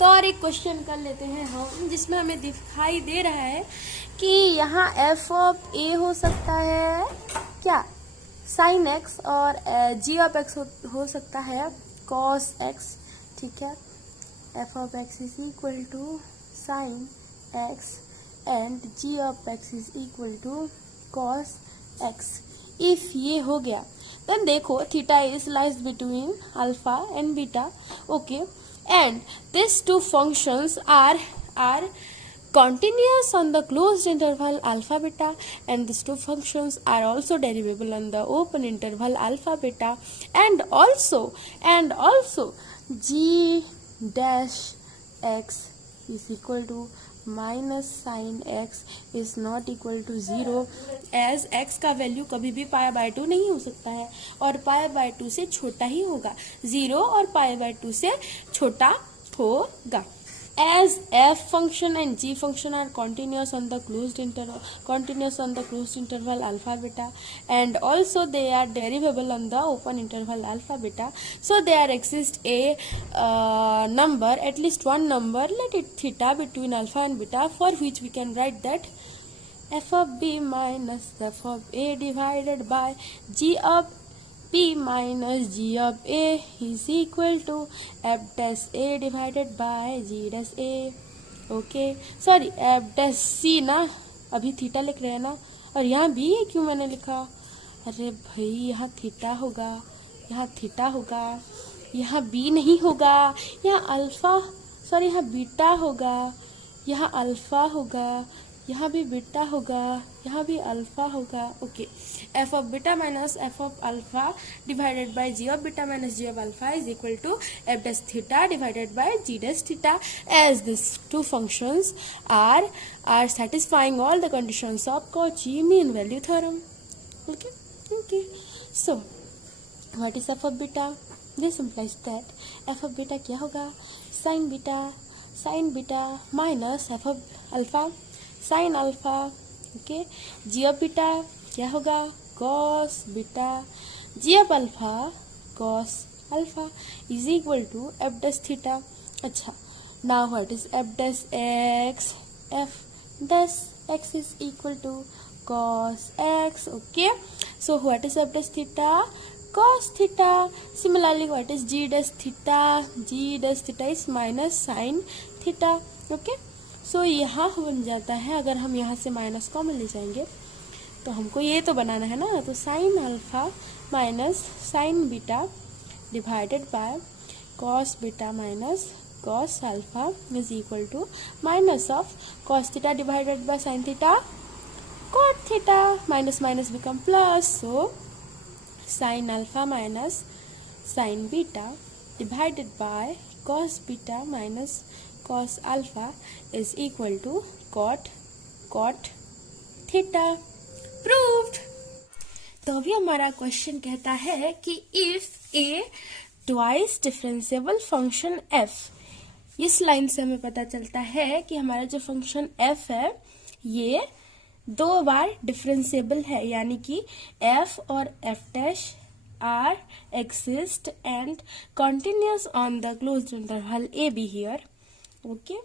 तो और एक क्वेश्चन कर लेते हैं हम, जिसमें हमें दिखाई दे रहा है कि यहाँ एफ ऑफ ए हो सकता है क्या साइन एक्स, और जी ऑफ एक्स हो सकता है कॉस एक्स। ठीक है, f of x is equal to sine x and g of x is equal to cos x. If ये हो गया देन देखो theta is lies between alpha and beta, okay, and these two functions are continuous on the closed interval alpha beta, and these two functions are also derivable on the open interval alpha beta, and also g dash x is equal to minus sine x is not equal to 0, as x का value कभी भी pi by 2 नहीं हो सकता है और pi by 2 से छोटा ही होगा, 0 और पाई बाय 2 से छोटा होगा। As f function and g function are continuous on the closed interval alpha beta, and also they are derivable on the open interval alpha beta, so there exists a number, at least one number, let it theta, between alpha and beta, for which we can write that f of b minus f of a divided by g of p minus g of a is equal to f dash a divided by g dash a, okay, sorry f dash c ना, अभी theta लिख रहे हैं ना, और यहाँ b क्यों मैंने लिखा, अरे भाई यहाँ थीटा होगा, यहाँ थीटा होगा, यहाँ b नहीं होगा, यहाँ अल्फा, सॉरी यहाँ बीटा होगा, यहाँ अल्फा होगा, यहाँ भी बीटा होगा, यहाँ भी अल्फा होगा, okay. F of beta minus F of alpha divided by g of beta minus g of alpha is equal to f dash theta divided by g dash theta, as this two functions are satisfying all the conditions of Cauchy mean value theorem. Okay. So what is f of beta? This implies that f of beta क्या होगा, sin beta minus f of alpha sine alpha, okay. G of beta क्या होगा, cos beta, g of alpha cos alpha is equal to f dash theta. अच्छा, now what is f dash x, f dash x is equal to cos x, okay. So what is f dash theta, cos theta. Similarly, what is g dash theta, g dash theta is minus sin theta, okay. सो यहाँ बन जाता है, अगर हम यहाँ से minus common ले जाएंगे तो हमको ये तो बनाना है ना, तो sine alpha minus sine beta divided by cos beta minus cos alpha is equal to minus of cos theta divided by sine theta cot theta, minus minus become plus, so sine alpha minus sine beta divided by cos beta minus cos alpha is equal to cot theta, proved। तो अभी हमारा question कहता है कि if A twice differentiable function f, इस line से हमें पता चलता है कि हमारा जो फंक्शन f है ये 2 बार डिफरेंशिएबल है, यानी कि f और f dash are exist and continuous on the closed interval ab here, okay,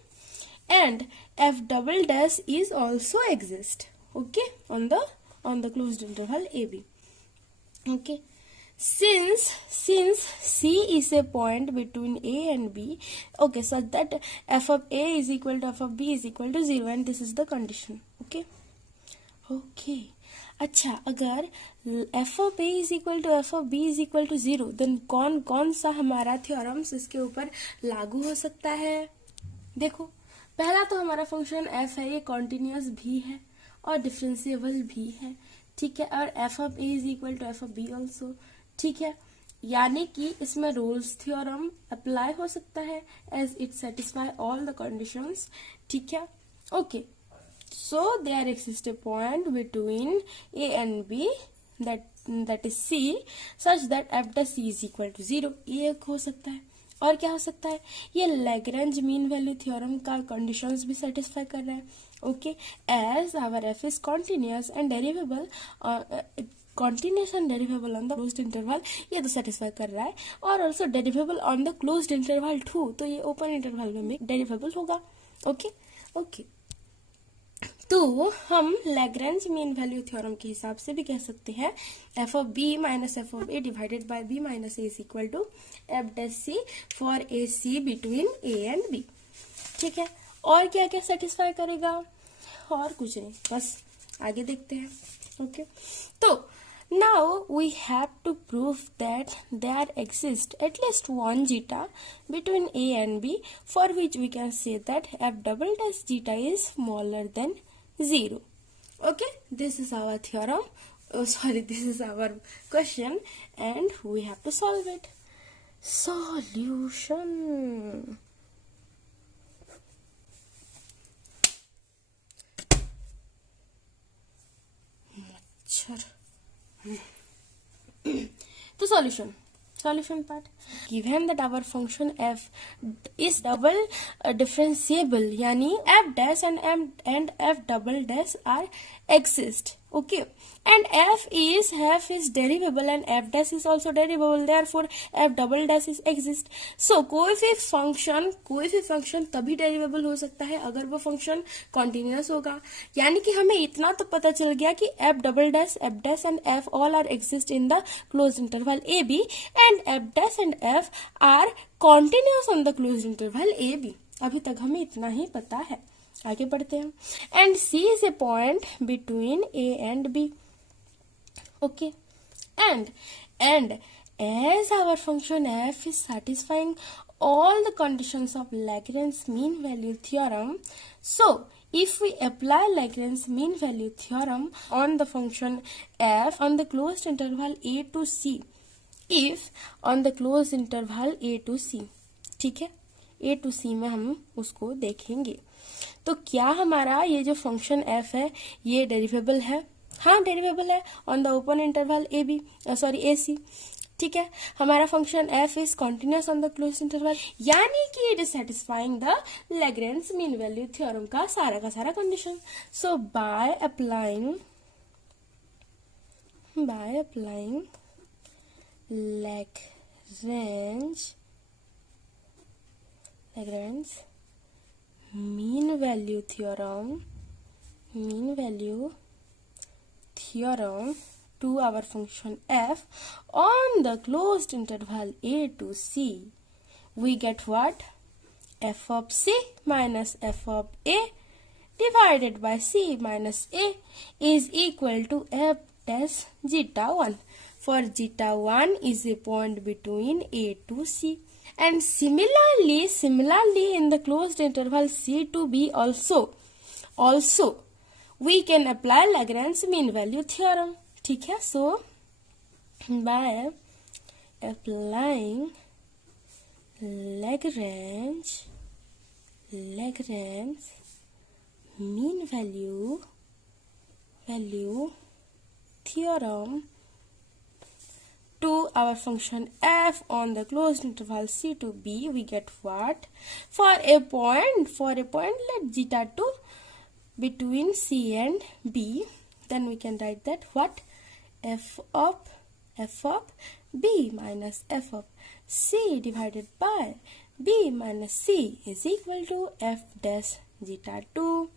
and f double dash is also exist, okay, on the closed interval ab, okay. Since c is a point between a and b, okay, such that f of a is equal to f of b is equal to 0, and this is the condition, okay. अच्छा, अगर f of a is equal to f of b is equal to 0, then कौन सा हमारा theorems इसके ऊपर लागू हो सकता है। देखो, पहला तो हमारा फंक्शन f है, ये कॉन्टिन्यूस भी है और डिफरेंशिएबल भी है, ठीक है, और f of a is equal to f of b also, ठीक है, यानी कि इसमें रोल्स थ्योरम अप्लाई हो सकता है as it satisfy all the conditions, ठीक है, okay. So there exists a point between a and b that is c such that f dash c is equal to 0, ये एक हो सकता है। और क्या हो सकता है, ये लैग्रेंज मीन वैल्यू थ्योरम का कंडीशंस भी सेटिस्फाई कर रहा है, okay, as our f is continuous and derivable continuous and derivable on the closed interval, ये तो सेटिस्फाई कर रहा है, और also derivable on the closed interval too, तो ये ओपन इंटरवल में भी डेरिवेबल होगा। ओके ओके, तो हम लैग्रेंज मीन वैल्यू थ्योरम के हिसाब से भी कह सकते हैं f of b minus F of a divided by B minus a is equal to f dash c for a c between a and b. ठीक है, और क्या क्या सेटिस्फाई करेगा? और कुछ नहीं, बस आगे देखते हैं। ओके, तो now we have to prove that there exists at least one zeta between A and B, for which we can say that f double dash zeta is smaller than 0. Okay, this is our theorem. Oh, sorry, this is our question and we have to solve it. Solution. तो solution part, given that our function f is double differentiable, यानी f dash and f double dash are exist, okay, and f is derivable and f dash is also derivable, therefore f double dash is exist. So कोई भी function तभी डेरिवेबल हो सकता है अगर वो function continuous होगा। यानी कि हमें इतना तो पता चल गया कि f double dash, f dash and f all are exist in the closed interval a b, and f dash and f are continuous on the closed interval a b। अभी तक हमें इतना ही पता है, आगे बढ़ते हैं। And C is a point between A and B. Okay, and as our function f is satisfying all the conditions of Lagrange mean value theorem, so if we apply Lagrange mean value theorem on the function f on the closed interval a to c, if on the closed interval a to c, ठीक है, a to c में हम उसको देखेंगे, तो क्या हमारा ये जो फंक्शन f है ये डेरिवेबल है? हाँ, डेरिवेबल है on the open interval a b, sorry a c. ठीक है, हमारा function f is continuous on the closed interval, यानी कि it is satisfying the Lagrange mean value theorem का सारा condition. So by applying Lagrange mean value theorem to our function f on the closed interval a to c, we get what? F of c minus f of a divided by c minus a is equal to f dash zeta 1, for zeta 1 is a point between a to c. And similarly in the closed interval c to b also we can apply Lagrange mean value theorem. ठीक है, so by applying Lagrange mean value theorem to our function f on the closed interval c to b, we get what? For a point let zeta 2 between c and b, then we can write that what? F of b minus f of c divided by b minus c is equal to f dash zeta 2.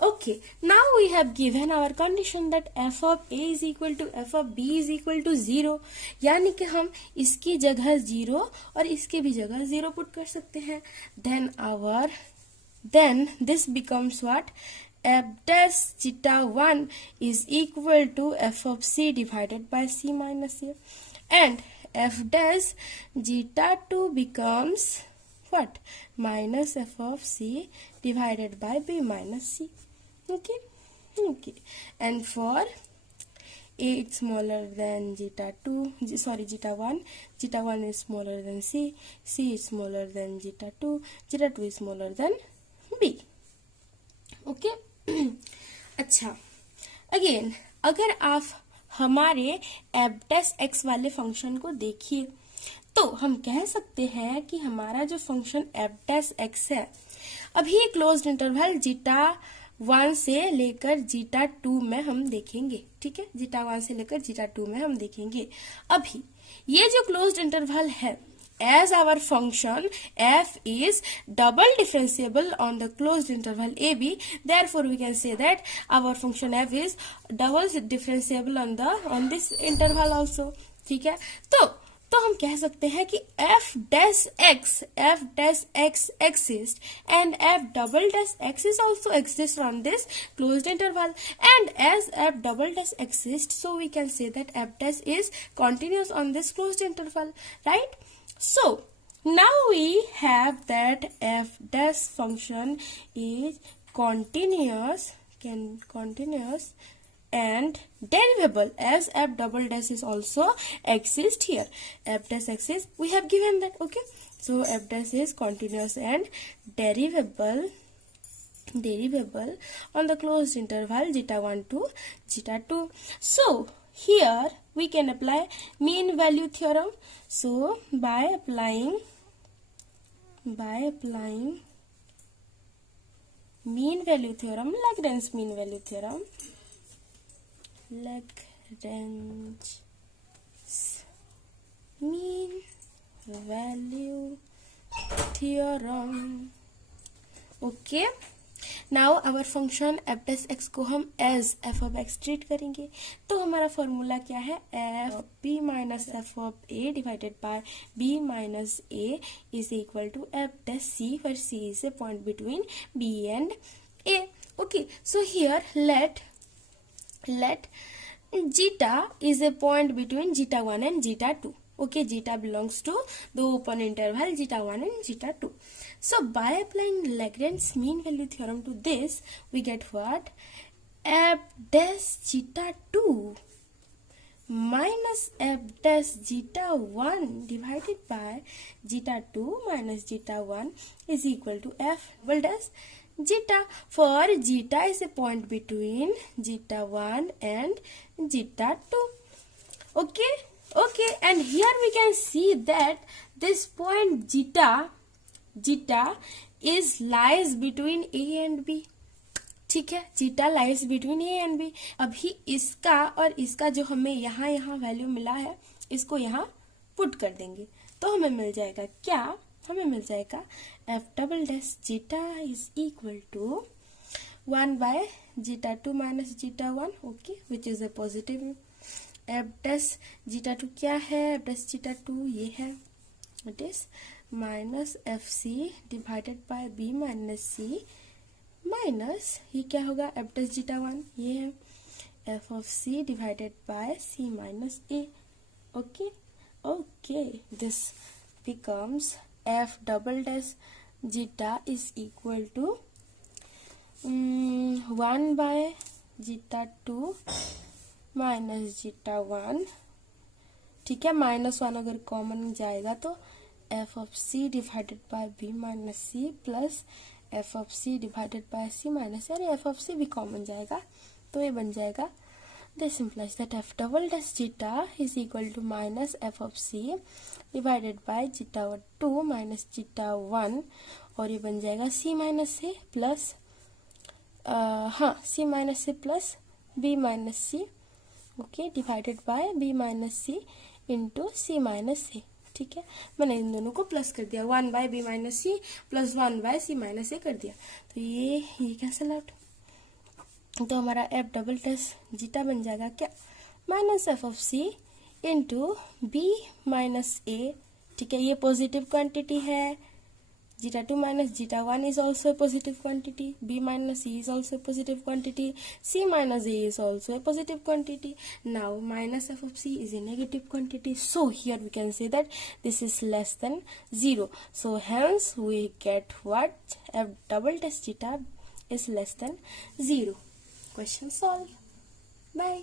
Okay, now we have given our condition that f of a is equal to f of b is equal to 0, यानी कि हम इसकी जगह 0 और इसकी भी जगह 0 put कर सकते हैं। Then this becomes what? F dash zeta 1 is equal to f of c divided by c minus a, and f dash zeta 2 becomes what? Minus f of c divided by b minus c. Okay, and for a it's smaller than zeta 1, zeta 1 is smaller than c is smaller than zeta 2 is smaller than b. Okay. अच्छा, again अगर आप हमारे f dash x वाले function को देखिए तो हम कह सकते हैं कि हमारा जो फंक्शन f dash x है अभी क्लोज्ड इंटरवल जीटा 1 से लेकर जीटा 2 में हम देखेंगे, ठीक है, जीटा 1 से लेकर जीटा 2 में हम देखेंगे। अभी ये जो क्लोज्ड इंटरवल है, as our function f is double differentiable on the closed interval ab, therefore we can say that our function f is double differentiable on this interval also, ठीक है। तो हम कह सकते हैं कि f dash x exists and f double dash x is also exists on this closed interval, and as f double dash exists, so we can say that f dash is continuous on this closed interval, right? So now we have that f dash function is continuous and derivable, as f double dash is also exist here. F dash exists, we have given that, okay? So f dash is continuous and derivable on the closed interval zeta 1 to zeta 2. So here we can apply mean value theorem. So by applying mean value theorem, Lagrange mean value theorem, okay. Now our function f dash x को हम as f of x treat करेंगे, तो हमारा formula क्या है, f b minus F of a divided by B minus a is equal to f dash c, where c is a point between b and a, okay. So here let zeta is a point between zeta 1 and zeta 2. Okay, zeta belongs to the open interval zeta 1 and zeta 2. So by applying Lagrange's mean value theorem to this, we get what? F dash zeta 2 minus f dash zeta 1 divided by zeta 2 minus zeta 1 is equal to f double dash zeta, for zeta is a point between zeta 1 and zeta 2. Okay, and here we can see that this point zeta is lies between a and b, ठीक है, zeta lies between a and b. अभी इसका और इसका जो हमें यहाँ value मिला है, इसको यहाँ पुट कर देंगे, तो हमें मिल जाएगा क्या, हमें मिल जाएगा f double dash zeta is equal to 1 by zeta 2 minus zeta 1, okay, which is a positive. F dash zeta 2 क्या है, एफ डैश जीटा 2 ये है, it is minus f c divided by B minus c minus ये क्या होगा, f dash zeta 1 ये है, f of C divided by C minus a, okay, this becomes f double dash zeta is equal to 1 by zeta 2 minus zeta 1, ठीक है, -1 अगर common जाएगा तो f of C divided by B minus C plus F of C divided by C minus, यानी F of C भी common जाएगा तो ये बन जाएगा, this implies that F double dash zeta is equal to minus F of C divided by zeta 2 minus zeta 1, और ये बन जाएगा सी माइनस से प्लस सी माइनस से plus B minus C, okay, divided by B minus C into C minus सी, ठीक है, मैंने इन दोनों को प्लस कर दिया, 1 by B minus C plus 1 by C minus a कर दिया, तो ये कैंसिल आउट, तो हमारा एफ डबल डैश जीटा बन जाएगा क्या, minus F of c into b minus a, ठीक है, ये पॉजिटिव क्वांटिटी है, zeta 2 minus zeta 1 is also a positive quantity, b minus c is also a positive quantity, c minus a is also a positive quantity. Now minus f of c is a negative quantity, so here we can say that this is less than 0, so hence we get what, f double dash zeta is less than 0. Question solved. Bye.